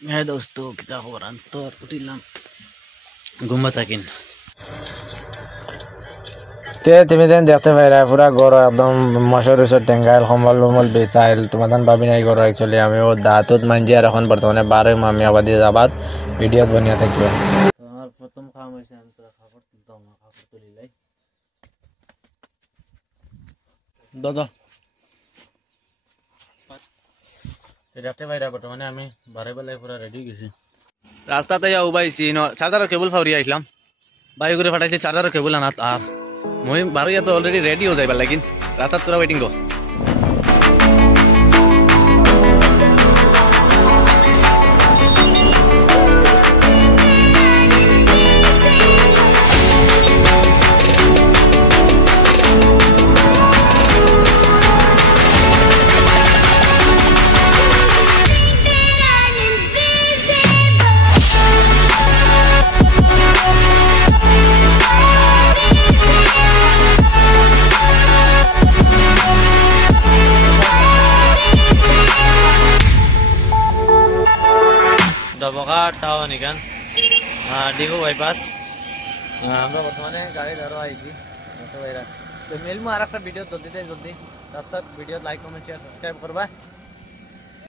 হ্যাঁ দোস্ত কিতা খবর তোর উঠিলাম ঘুমা থাকিন তুমি দেন দেখতে পাইরা পুরা গরো একদম মশার উসর টেঙ্গাইল কম্বল বম্বল বেসাইল তোমাদের ভাবি নাই গরো অ্যাকচুয়ালি আমি ও দাঁতত মানজি আর এখন বর্তমানে বারে মামি আবাদি যাবাদ ভিডিওত বনিয়া থাকিব তোমার প্রথম কাম হইছে আমি তোরা খাবার তুলতাম না খাবার তুলিলাই দাদা দেখতে পাইরা বর্তমানে আমি বারে বেলায় পুরা রেডি গেছি রাস্তাতে যাও উবাইছি চার্জারের কেবল ফাউরি আইলাম বাই করে ফাটাইছি চার্জারের কেবল আনাত আর মই বারো তো অলরেডি রেডি হয়ে যাইবার লাগিন রাস্তাত তোরা ওয়েটিং কর ডবকা টাউন এখান ডিগো বাইপাস আমরা বর্তমানে গাড়ি ধরো আইছি তো মেলমু আর একটা ভিডিও জলদি তার তক video like comment share subscribe করবা।